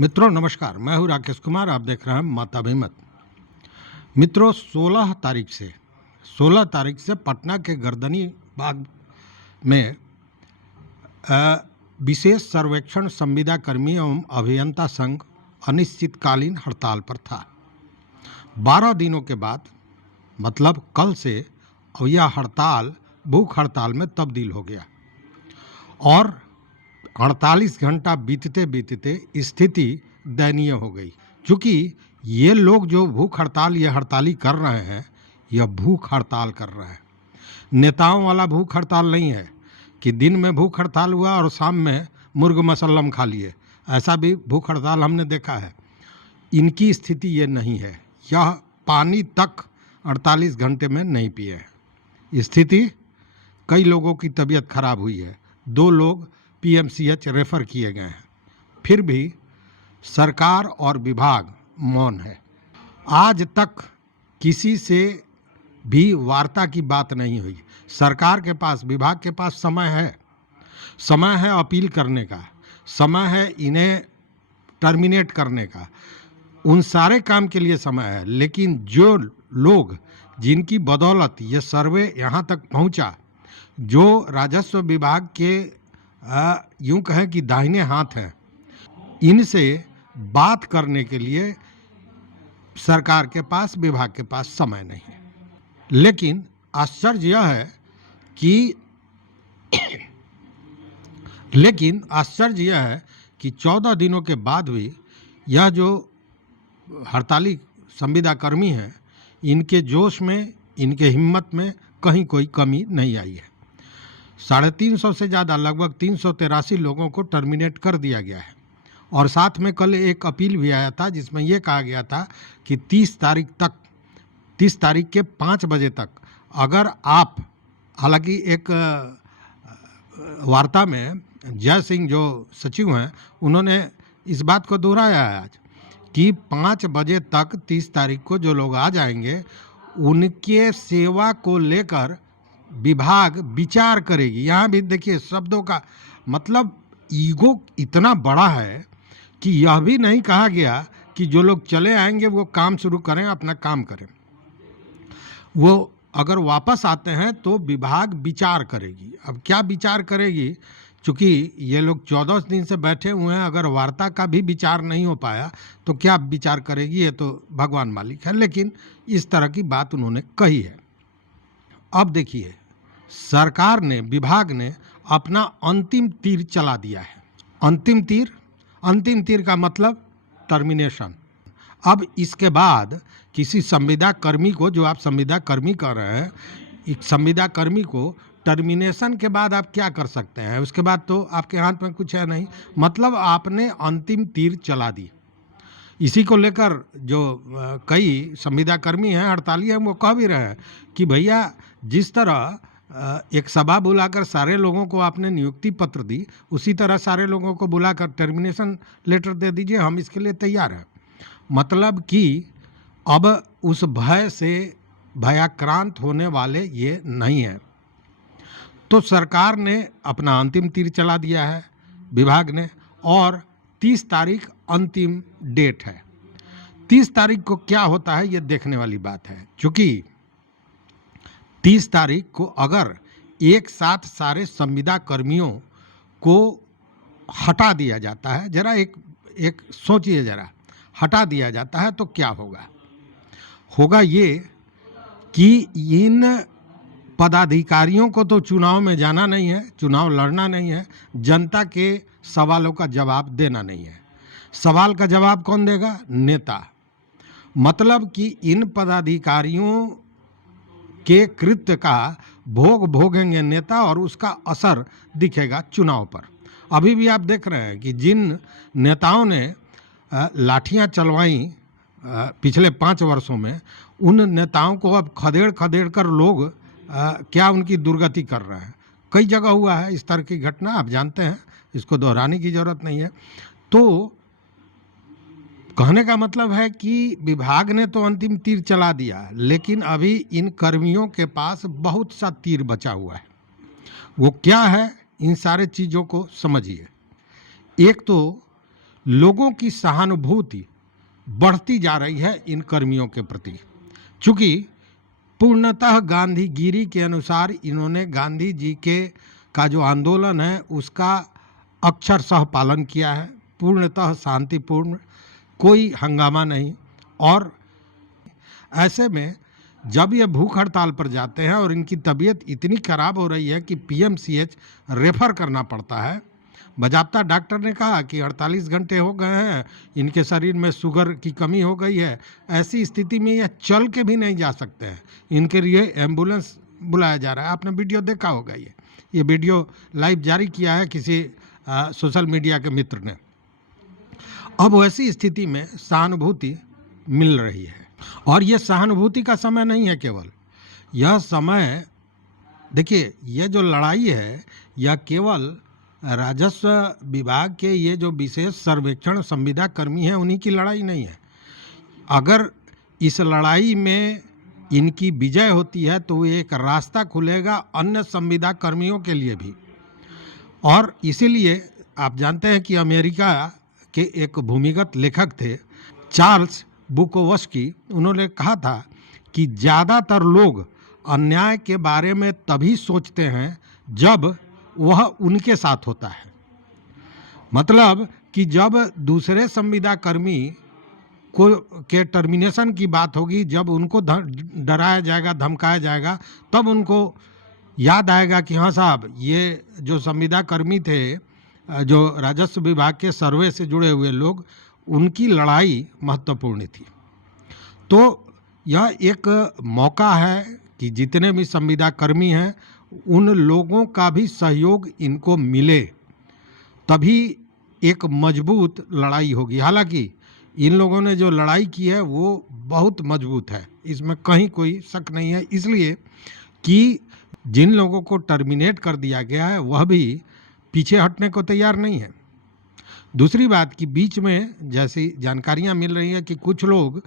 मित्रों नमस्कार, मैं हूं राकेश कुमार। आप देख रहे हैं माता भीमत। मित्रों 16 तारीख से पटना के गर्दनी बाग में विशेष सर्वेक्षण संविदा कर्मी एवं अभियंता संघ अनिश्चितकालीन हड़ताल पर था। 12 दिनों के बाद मतलब कल से यह हड़ताल भूख हड़ताल में तब्दील हो गया और 48 घंटा बीतते बीतते स्थिति दयनीय हो गई। क्योंकि ये लोग जो भूख हड़ताल ये हड़ताली कर रहे हैं, यह भूख हड़ताल कर रहे हैं। नेताओं वाला भूख हड़ताल नहीं है कि दिन में भूख हड़ताल हुआ और शाम में मुर्ग मसल्लम खा लिए। ऐसा भी भूख हड़ताल हमने देखा है। इनकी स्थिति ये नहीं है। यह पानी तक 48 घंटे में नहीं पिए हैं। स्थिति कई लोगों की तबीयत खराब हुई है। 2 लोग पीएमसीएच रेफर किए गए हैं। फिर भी सरकार और विभाग मौन है। आज तक किसी से भी वार्ता की बात नहीं हुई। सरकार के पास, विभाग के पास समय है अपील करने का, समय है इन्हें टर्मिनेट करने का, उन सारे काम के लिए समय है। लेकिन जो लोग जिनकी बदौलत ये सर्वे यहाँ तक पहुँचा, जो राजस्व विभाग के यूं कहें कि दाहिने हाथ हैं, इनसे बात करने के लिए सरकार के पास, विभाग के पास समय नहीं है। लेकिन आश्चर्य यह है कि 14 दिनों के बाद भी यह जो हड़ताली संविदा कर्मी हैं, इनके जोश में, इनके हिम्मत में कहीं कोई कमी नहीं आई है। 350 से ज़्यादा, लगभग 383 लोगों को टर्मिनेट कर दिया गया है। और साथ में कल एक अपील भी आया था जिसमें यह कहा गया था कि 30 तारीख के 5 बजे तक अगर आप, हालांकि एक वार्ता में जय सिंह जो सचिव हैं, उन्होंने इस बात को दोहराया है आज कि 5 बजे तक 30 तारीख को जो लोग आ जाएंगे, उनके सेवा को लेकर विभाग विचार करेगी। यहाँ भी देखिए शब्दों का मतलब ईगो इतना बड़ा है कि यह भी नहीं कहा गया कि जो लोग चले आएंगे वो काम शुरू करें, अपना काम करें। वो अगर वापस आते हैं तो विभाग विचार करेगी। अब क्या विचार करेगी? चूँकि ये लोग 14 दिन से बैठे हुए हैं, अगर वार्ता का भी विचार नहीं हो पाया तो क्या विचार करेगी, ये तो भगवान मालिक है। लेकिन इस तरह की बात उन्होंने कही है। अब देखिए, सरकार ने, विभाग ने अपना अंतिम तीर चला दिया है। अंतिम तीर का मतलब टर्मिनेशन। अब इसके बाद किसी संविदा कर्मी को, जो आप संविदा कर्मी कर रहे हैं, एक संविदा कर्मी को टर्मिनेशन के बाद आप क्या कर सकते हैं? उसके बाद तो आपके हाथ में कुछ है नहीं। मतलब आपने अंतिम तीर चला दी। इसी को लेकर जो कई संविदा कर्मी हैं, हड़ताली हैं, वो कह भी रहे हैं कि भैया जिस तरह एक सभा बुलाकर सारे लोगों को आपने नियुक्ति पत्र दी, उसी तरह सारे लोगों को बुलाकर टर्मिनेशन लेटर दे दीजिए, हम इसके लिए तैयार हैं। मतलब कि अब उस भय से भयाक्रांत होने वाले ये नहीं है। तो सरकार ने अपना अंतिम तीर चला दिया है, विभाग ने, और 30 तारीख अंतिम डेट है। 30 तारीख को क्या होता है ये देखने वाली बात है। चूँकि 30 तारीख को अगर एक साथ सारे संविदा कर्मियों को हटा दिया जाता है, जरा एक सोचिए, जरा हटा दिया जाता है तो क्या होगा ये कि इन पदाधिकारियों को तो चुनाव में जाना नहीं है, चुनाव लड़ना नहीं है, जनता के सवालों का जवाब देना नहीं है। सवाल का जवाब कौन देगा? नेता। मतलब कि इन पदाधिकारियों के कृत्य का भोग भोगेंगे नेता और उसका असर दिखेगा चुनाव पर। अभी भी आप देख रहे हैं कि जिन नेताओं ने लाठियां चलवाई पिछले 5 वर्षों में, उन नेताओं को अब खदेड़ कर लोग क्या उनकी दुर्गति कर रहे हैं। कई जगह हुआ है इस तरह की घटना, आप जानते हैं, इसको दोहराने की जरूरत नहीं है। तो कहने का मतलब है कि विभाग ने तो अंतिम तीर चला दिया, लेकिन अभी इन कर्मियों के पास बहुत सा तीर बचा हुआ है। वो क्या है? इन सारे चीज़ों को समझिए। एक तो लोगों की सहानुभूति बढ़ती जा रही है इन कर्मियों के प्रति। चूंकि पूर्णतः गांधीगिरी के अनुसार इन्होंने गांधी जी के का जो आंदोलन है उसका अक्षरशः पालन किया है, पूर्णतः शांतिपूर्ण, कोई हंगामा नहीं। और ऐसे में जब ये भूख हड़ताल पर जाते हैं और इनकी तबीयत इतनी खराब हो रही है कि पीएमसीएच रेफर करना पड़ता है, बजाबता डॉक्टर ने कहा कि 48 घंटे हो गए हैं, इनके शरीर में शुगर की कमी हो गई है, ऐसी स्थिति में यह चल के भी नहीं जा सकते हैं, इनके लिए एम्बुलेंस बुलाया जा रहा है। आपने वीडियो देखा होगा, ये वीडियो लाइव जारी किया है किसी सोशल मीडिया के मित्र ने। अब वैसी स्थिति में सहानुभूति मिल रही है, और यह सहानुभूति का समय नहीं है केवल, यह समय, देखिए यह जो लड़ाई है यह केवल राजस्व विभाग के ये जो विशेष सर्वेक्षण संविदा कर्मी हैं उन्हीं की लड़ाई नहीं है। अगर इस लड़ाई में इनकी विजय होती है तो एक रास्ता खुलेगा अन्य संविदा कर्मियों के लिए भी। और इसीलिए आप जानते हैं कि अमेरिका के एक भूमिगत लेखक थे चार्ल्स बुकोवस्की, उन्होंने कहा था कि ज़्यादातर लोग अन्याय के बारे में तभी सोचते हैं जब वह उनके साथ होता है। मतलब कि जब दूसरे संविदा कर्मी को के टर्मिनेशन की बात होगी, जब उनको डराया जाएगा, धमकाया जाएगा, तब उनको याद आएगा कि हाँ साहब, ये जो संविदा कर्मी थे, जो राजस्व विभाग के सर्वे से जुड़े हुए लोग, उनकी लड़ाई महत्वपूर्ण थी। तो यह एक मौका है कि जितने भी संविदा कर्मी हैं उन लोगों का भी सहयोग इनको मिले, तभी एक मजबूत लड़ाई होगी। हालांकि इन लोगों ने जो लड़ाई की है वो बहुत मजबूत है, इसमें कहीं कोई शक नहीं है, इसलिए कि जिन लोगों को टर्मिनेट कर दिया गया है वह भी पीछे हटने को तैयार नहीं है। दूसरी बात कि बीच में जैसी जानकारियां मिल रही है कि कुछ लोग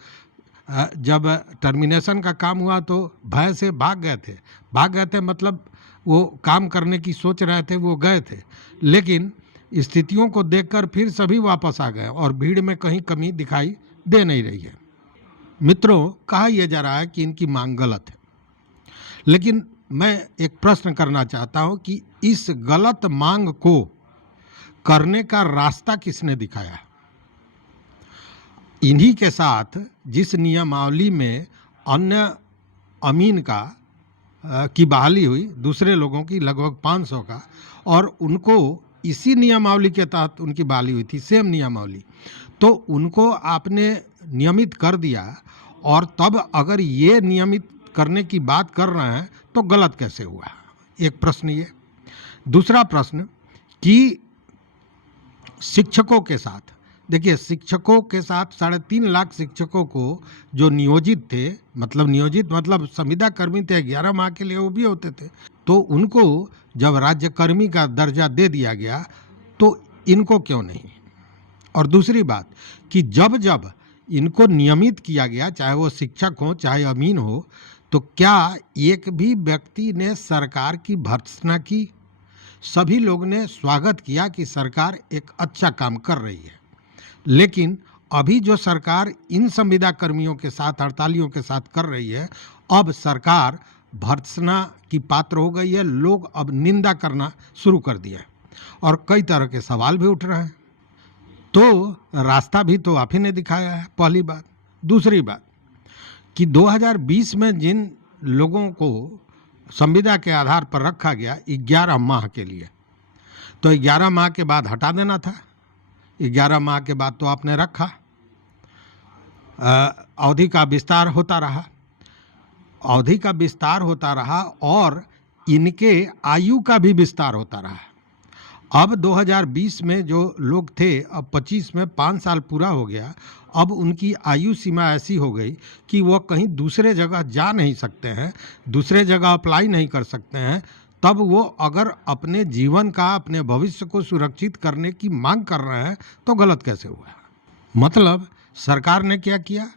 जब टर्मिनेशन का काम हुआ तो भय से भाग गए थे, मतलब वो काम करने की सोच रहे थे, वो गए थे, लेकिन स्थितियों को देखकर फिर सभी वापस आ गए और भीड़ में कहीं कमी दिखाई दे नहीं रही है। मित्रों, कहा यह जा रहा है कि इनकी मांग गलत है, लेकिन मैं एक प्रश्न करना चाहता हूं कि इस गलत मांग को करने का रास्ता किसने दिखाया? इन्हीं के साथ जिस नियमावली में अन्य अमीन की बहाली हुई, दूसरे लोगों की लगभग 500 का, और उनको इसी नियमावली के तहत उनकी बहाली हुई थी, सेम नियमावली, तो उनको आपने नियमित कर दिया, और तब अगर ये नियमित करने की बात कर रहे हैं तो गलत कैसे हुआ? एक प्रश्न ये। दूसरा प्रश्न कि शिक्षकों के साथ, देखिए शिक्षकों के साथ 3.5 लाख शिक्षकों को जो नियोजित थे, मतलब संविदा कर्मी थे 11 माह के लिए, वो भी होते थे, तो उनको जब राज्यकर्मी का दर्जा दे दिया गया तो इनको क्यों नहीं? और दूसरी बात कि जब जब इनको नियमित किया गया, चाहे वो शिक्षक हो चाहे अमीन हो, तो क्या एक भी व्यक्ति ने सरकार की भर्त्सना की? सभी लोग ने स्वागत किया कि सरकार एक अच्छा काम कर रही है। लेकिन अभी जो सरकार इन संविदा कर्मियों के साथ, हड़तालियों के साथ कर रही है, अब सरकार भर्त्सना की पात्र हो गई है, लोग अब निंदा करना शुरू कर दिया है और कई तरह के सवाल भी उठ रहे हैं। तो रास्ता भी तो आप ही ने दिखाया है, पहली बात। दूसरी बात कि 2020 में जिन लोगों को संविदा के आधार पर रखा गया 11 माह के लिए, तो 11 माह के बाद हटा देना था। 11 माह के बाद तो आपने रखा, अवधि का विस्तार होता रहा और इनके आयु का भी विस्तार होता रहा। अब 2020 में जो लोग थे, अब 25 में 5 साल पूरा हो गया, अब उनकी आयु सीमा ऐसी हो गई कि वह कहीं दूसरे जगह जा नहीं सकते हैं, दूसरे जगह अप्लाई नहीं कर सकते हैं। तब वो अगर अपने जीवन का, अपने भविष्य को सुरक्षित करने की मांग कर रहे हैं तो गलत कैसे हुआ? मतलब सरकार ने क्या किया?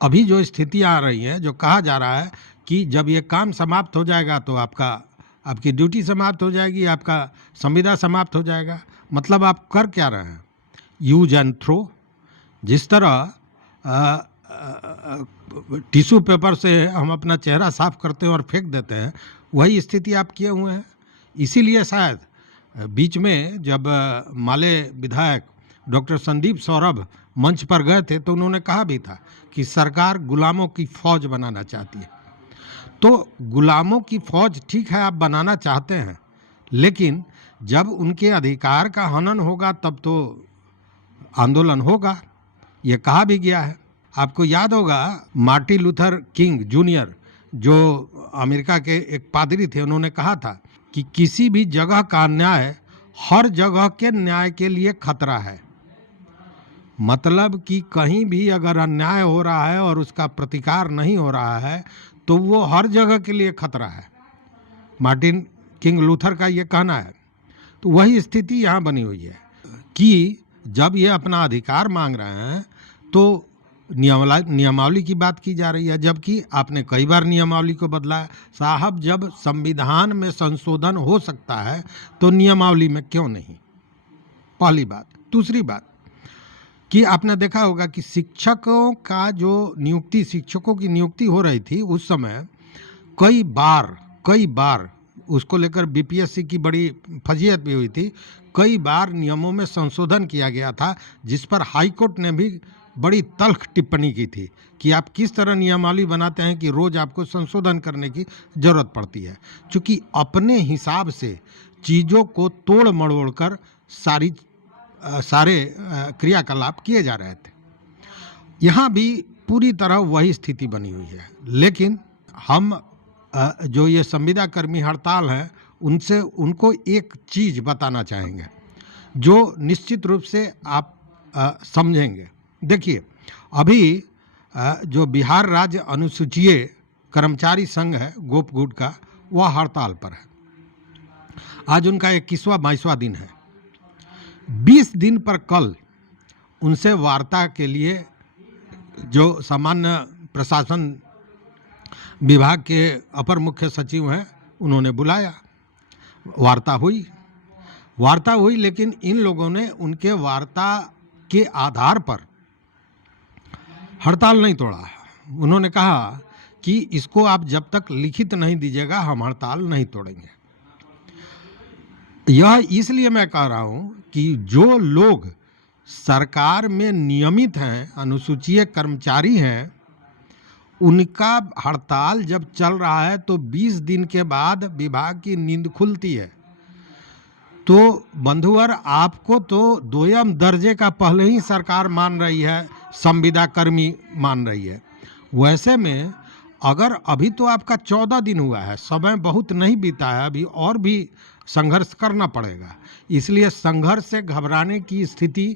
अभी जो स्थिति आ रही है, जो कहा जा रहा है कि जब ये काम समाप्त हो जाएगा तो आपकी ड्यूटी समाप्त हो जाएगी, आपका संविदा समाप्त हो जाएगा। मतलब आप कर क्या रहे हैं? Use and throw. जिस तरह टिश्यू पेपर से हम अपना चेहरा साफ करते हैं और फेंक देते हैं, वही स्थिति आप किए हुए हैं। इसीलिए शायद बीच में जब माले विधायक डॉक्टर संदीप सौरभ मंच पर गए थे तो उन्होंने कहा भी था कि सरकार गुलामों की फौज बनाना चाहती है। तो गुलामों की फौज ठीक है, आप बनाना चाहते हैं, लेकिन जब उनके अधिकार का हनन होगा तब तो आंदोलन होगा, ये कहा भी गया है। आपको याद होगा मार्टिन लूथर किंग जूनियर, जो अमेरिका के एक पादरी थे, उन्होंने कहा था कि किसी भी जगह का अन्याय हर जगह के न्याय के लिए खतरा है। मतलब कि कहीं भी अगर अन्याय हो रहा है और उसका प्रतिकार नहीं हो रहा है तो वो हर जगह के लिए खतरा है। मार्टिन किंग लूथर का ये कहना है। तो वही स्थिति यहाँ बनी हुई है कि जब ये अपना अधिकार मांग रहे हैं तो नियमावली की बात की जा रही है, जबकि आपने कई बार नियमावली को बदला है। साहब, जब संविधान में संशोधन हो सकता है तो नियमावली में क्यों नहीं? पहली बात। दूसरी बात कि आपने देखा होगा कि शिक्षकों का जो नियुक्ति, शिक्षकों की नियुक्ति हो रही थी उस समय कई बार उसको लेकर बीपीएससी की बड़ी फजीहत भी हुई थी। कई बार नियमों में संशोधन किया गया था, जिस पर हाई कोर्ट ने भी बड़ी तल्ख टिप्पणी की थी कि आप किस तरह नियमावली बनाते हैं कि रोज आपको संशोधन करने की जरूरत पड़ती है, क्योंकि अपने हिसाब से चीज़ों को तोड़ मड़ोड़ कर सारे क्रियाकलाप किए जा रहे थे। यहाँ भी पूरी तरह वही स्थिति बनी हुई है। लेकिन हम जो ये संविदा कर्मी हड़ताल है उनको एक चीज़ बताना चाहेंगे जो निश्चित रूप से आप समझेंगे। देखिए, अभी जो बिहार राज्य अनुसूचित कर्मचारी संघ है गोपगुट का, वह हड़ताल पर है। आज उनका 21वां-22वां दिन है। 20 दिन पर कल उनसे वार्ता के लिए जो सामान्य प्रशासन विभाग के अपर मुख्य सचिव हैं उन्होंने बुलाया। वार्ता हुई, लेकिन इन लोगों ने उनके वार्ता के आधार पर हड़ताल नहीं तोड़ा। उन्होंने कहा कि इसको आप जब तक लिखित नहीं दीजिएगा हम हड़ताल नहीं तोड़ेंगे। यह इसलिए मैं कह रहा हूं कि जो लोग सरकार में नियमित हैं, अनुसूचित कर्मचारी हैं, उनका हड़ताल जब चल रहा है तो 20 दिन के बाद विभाग की नींद खुलती है। तो बंधुवर, आपको तो दोयम दर्जे का पहले ही सरकार मान रही है, संविदा कर्मी मान रही है। वैसे में अगर अभी तो आपका 14 दिन हुआ है, समय बहुत नहीं बीता है, अभी और भी संघर्ष करना पड़ेगा। इसलिए संघर्ष से घबराने की स्थिति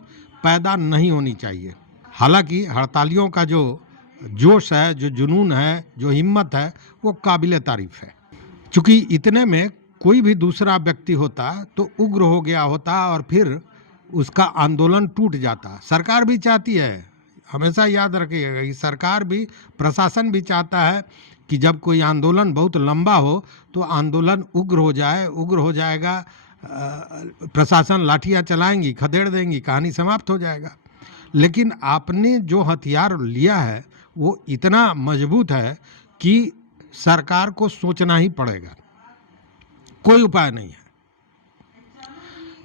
पैदा नहीं होनी चाहिए। हालांकि हड़तालियों का जो जोश है, जो जुनून है, जो हिम्मत है, वो काबिले तारीफ है। चूँकि इतने में कोई भी दूसरा व्यक्ति होता तो उग्र हो गया होता और फिर उसका आंदोलन टूट जाता। सरकार भी चाहती है, हमेशा याद रखिएगा कि सरकार भी, प्रशासन भी चाहता है कि जब कोई आंदोलन बहुत लंबा हो तो आंदोलन उग्र हो जाएगा, प्रशासन लाठियाँ चलाएंगी, खदेड़ देंगी, कहानी समाप्त हो जाएगा। लेकिन आपने जो हथियार लिया है वो इतना मजबूत है कि सरकार को सोचना ही पड़ेगा, कोई उपाय नहीं है।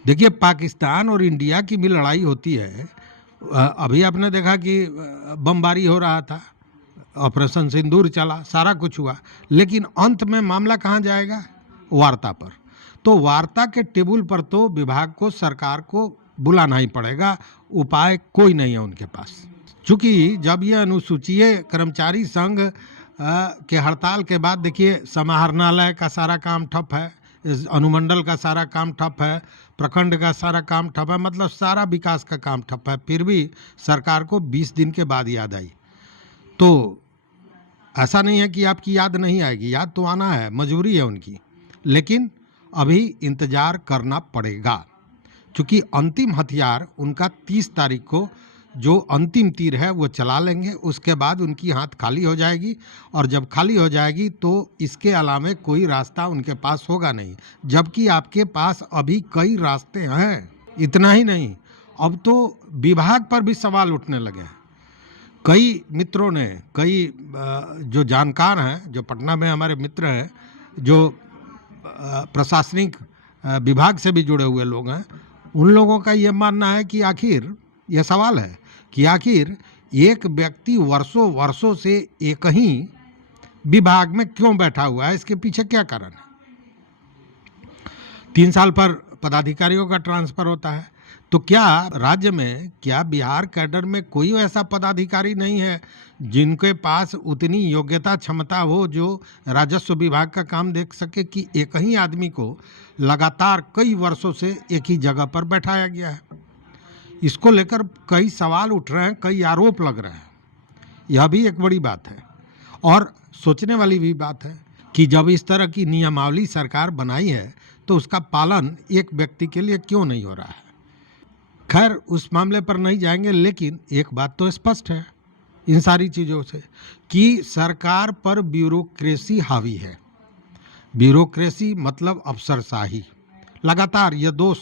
देखिए, पाकिस्तान और इंडिया की भी लड़ाई होती है। अभी आपने देखा कि बमबारी हो रहा था, ऑपरेशन सिंदूर चला, सारा कुछ हुआ, लेकिन अंत में मामला कहाँ जाएगा? वार्ता पर। तो वार्ता के टेबल पर तो विभाग को, सरकार को बुलाना ही पड़ेगा, उपाय कोई नहीं है उनके पास। चूँकि जब ये अनुसूचित कर्मचारी संघ के हड़ताल के बाद देखिए समाहरणालय का सारा काम ठप है, अनुमंडल का सारा काम ठप है, प्रखंड का सारा काम ठप है, मतलब सारा विकास का काम ठप है। फिर भी सरकार को 20 दिन के बाद याद आई। तो ऐसा नहीं है कि आपकी याद नहीं आएगी, याद तो आना है, मजबूरी है उनकी। लेकिन अभी इंतजार करना पड़ेगा, क्योंकि अंतिम हथियार उनका 30 तारीख को जो अंतिम तीर है वो चला लेंगे। उसके बाद उनकी हाथ खाली हो जाएगी, और जब खाली हो जाएगी तो इसके अलावा कोई रास्ता उनके पास होगा नहीं। जबकि आपके पास अभी कई रास्ते हैं। इतना ही नहीं, अब तो विभाग पर भी सवाल उठने लगे हैं। कई मित्रों ने, कई जो जानकार हैं, जो पटना में हमारे मित्र हैं, जो प्रशासनिक विभाग से भी जुड़े हुए लोग हैं, उन लोगों का ये मानना है कि आखिर यह सवाल है कि आखिर एक व्यक्ति वर्षों वर्षों से एक ही विभाग में क्यों बैठा हुआ है, इसके पीछे क्या कारण है। 3 साल पर पदाधिकारियों का ट्रांसफर होता है, तो क्या राज्य में, क्या बिहार कैडर में कोई ऐसा पदाधिकारी नहीं है जिनके पास उतनी योग्यता, क्षमता हो जो राजस्व विभाग का काम देख सके कि एक ही आदमी को लगातार कई वर्षों से एक ही जगह पर बैठाया गया है। इसको लेकर कई सवाल उठ रहे हैं, कई आरोप लग रहे हैं। यह भी एक बड़ी बात है और सोचने वाली भी बात है कि जब इस तरह की नियमावली सरकार बनाई है तो उसका पालन एक व्यक्ति के लिए क्यों नहीं हो रहा है। खैर, उस मामले पर नहीं जाएंगे, लेकिन एक बात तो स्पष्ट है इन सारी चीज़ों से कि सरकार पर ब्यूरोक्रेसी हावी है। ब्यूरोक्रेसी मतलब अफसरशाही। लगातार यह दोष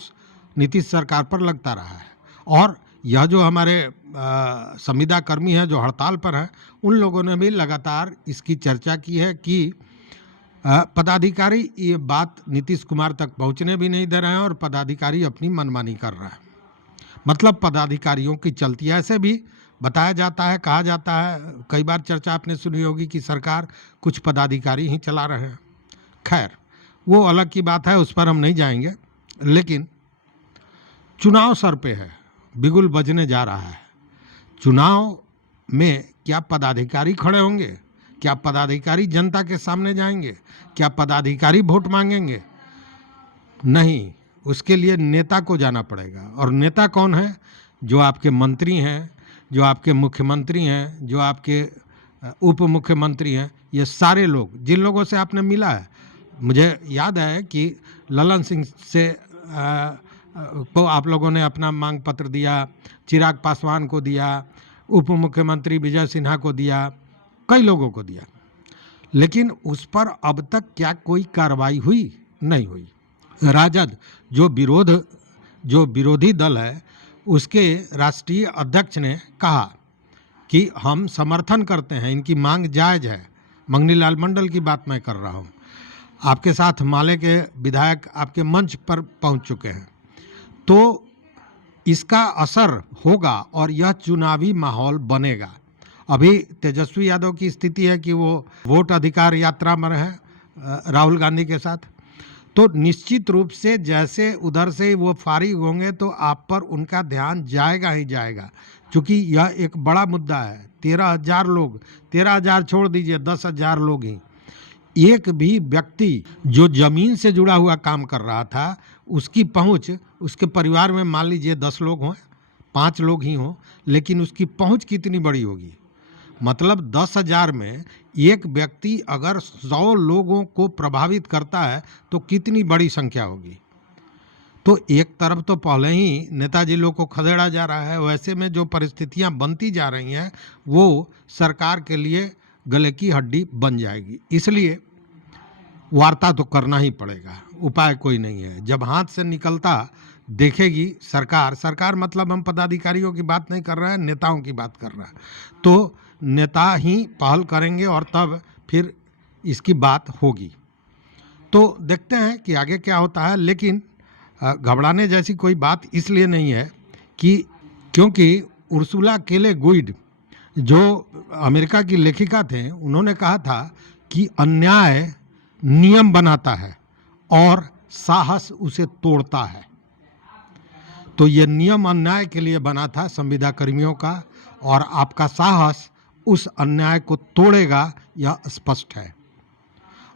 नीतीश सरकार पर लगता रहा है और यह जो हमारे संविदा कर्मी हैं जो हड़ताल पर हैं, उन लोगों ने भी लगातार इसकी चर्चा की है कि पदाधिकारी ये बात नीतीश कुमार तक पहुंचने भी नहीं दे रहे हैं और पदाधिकारी अपनी मनमानी कर रहा है। मतलब पदाधिकारियों की चलती है। ऐसे भी बताया जाता है, कहा जाता है, कई बार चर्चा आपने सुनी होगी कि सरकार कुछ पदाधिकारी ही चला रहे हैं। खैर, वो अलग की बात है, उस पर हम नहीं जाएंगे। लेकिन चुनाव सर पे है, बिगुल बजने जा रहा है। चुनाव में क्या पदाधिकारी खड़े होंगे? क्या पदाधिकारी जनता के सामने जाएंगे? क्या पदाधिकारी वोट मांगेंगे? नहीं, उसके लिए नेता को जाना पड़ेगा। और नेता कौन है? जो आपके मंत्री हैं, जो आपके मुख्यमंत्री हैं, जो आपके उप मुख्यमंत्री हैं, ये सारे लोग, जिन लोगों से आपने मिला है। मुझे याद है कि ललन सिंह से को आप लोगों ने अपना मांग पत्र दिया, चिराग पासवान को दिया, उप मुख्यमंत्री विजय सिन्हा को दिया, कई लोगों को दिया, लेकिन उस पर अब तक क्या कोई कार्रवाई हुई? नहीं हुई। राजद जो विरोधी दल है, उसके राष्ट्रीय अध्यक्ष ने कहा कि हम समर्थन करते हैं, इनकी मांग जायज़ है। मंगनीलाल मंडल की बात मैं कर रहा हूँ। आपके साथ माले के विधायक आपके मंच पर पहुँच चुके हैं, तो इसका असर होगा और यह चुनावी माहौल बनेगा। अभी तेजस्वी यादव की स्थिति है कि वो वोट अधिकार यात्रा में है राहुल गांधी के साथ, तो निश्चित रूप से जैसे उधर से वो फारिग होंगे तो आप पर उनका ध्यान जाएगा ही जाएगा, क्योंकि यह एक बड़ा मुद्दा है। 13,000 लोग, 13,000 छोड़ दीजिए, 10,000 लोग ही, एक भी व्यक्ति जो जमीन से जुड़ा हुआ काम कर रहा था, उसकी पहुंच, उसके परिवार में मान लीजिए 10 लोग हों, 5 लोग ही हों, लेकिन उसकी पहुंच कितनी बड़ी होगी। मतलब 10,000 में एक व्यक्ति अगर 100 लोगों को प्रभावित करता है तो कितनी बड़ी संख्या होगी। तो एक तरफ तो पहले ही नेताजी लोग को खदेड़ा जा रहा है, वैसे में जो परिस्थितियां बनती जा रही हैं वो सरकार के लिए गले की हड्डी बन जाएगी। इसलिए वार्ता तो करना ही पड़ेगा, उपाय कोई नहीं है। जब हाथ से निकलता देखेगी सरकार मतलब हम पदाधिकारियों की बात नहीं कर रहे हैं, नेताओं की बात कर रहे हैं, तो नेता ही पहल करेंगे और तब फिर इसकी बात होगी। तो देखते हैं कि आगे क्या होता है। लेकिन घबराने जैसी कोई बात इसलिए नहीं है कि क्योंकि उर्सुला के ले गुइड जो अमेरिका की लेखिका थे, उन्होंने कहा था कि अन्याय नियम बनाता है और साहस उसे तोड़ता है। तो ये नियम अन्याय के लिए बना था संविदा कर्मियों का, और आपका साहस उस अन्याय को तोड़ेगा, यह स्पष्ट है।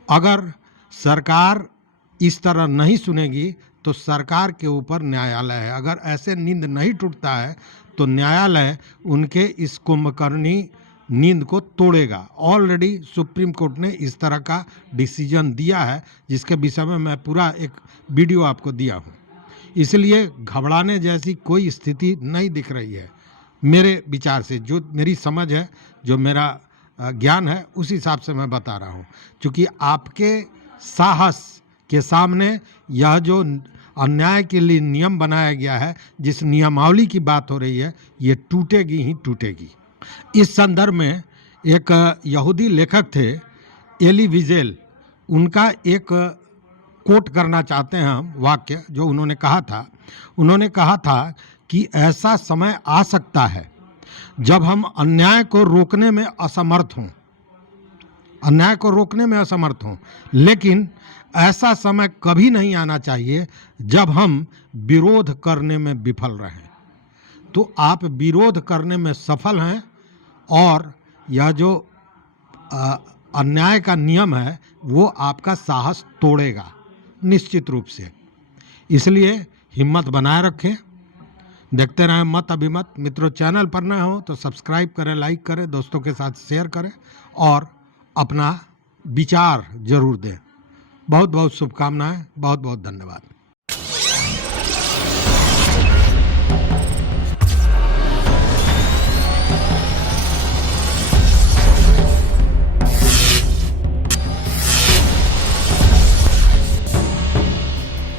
अगर सरकार इस तरह नहीं सुनेगी तो सरकार के ऊपर न्यायालय है। अगर ऐसे नींद नहीं टूटता है तो न्यायालय उनके इस कुंभकर्णी नींद को तोड़ेगा। ऑलरेडी सुप्रीम कोर्ट ने इस तरह का डिसीजन दिया है, जिसके विषय में मैं पूरा एक वीडियो आपको दिया हूँ। इसलिए घबराने जैसी कोई स्थिति नहीं दिख रही है मेरे विचार से। जो मेरी समझ है, जो मेरा ज्ञान है, उस हिसाब से मैं बता रहा हूँ। क्योंकि आपके साहस के सामने यह जो अन्याय के लिए नियम बनाया गया है, जिस नियमावली की बात हो रही है, ये टूटेगी ही टूटेगी। इस संदर्भ में एक यहूदी लेखक थे एली विजेल, उनका एक कोट करना चाहते हैं हम, वाक्य जो उन्होंने कहा था। उन्होंने कहा था कि ऐसा समय आ सकता है जब हम अन्याय को रोकने में असमर्थ हों, अन्याय को रोकने में असमर्थ हों, लेकिन ऐसा समय कभी नहीं आना चाहिए जब हम विरोध करने में विफल रहें। तो आप विरोध करने में सफल हैं और यह जो अन्याय का नियम है वो आपका साहस तोड़ेगा निश्चित रूप से। इसलिए हिम्मत बनाए रखें, देखते रहें मत अभिमत। मित्रों, चैनल पर नए हो तो सब्सक्राइब करें, लाइक करें, दोस्तों के साथ शेयर करें और अपना विचार जरूर दें। बहुत बहुत शुभकामनाएं, बहुत बहुत धन्यवाद।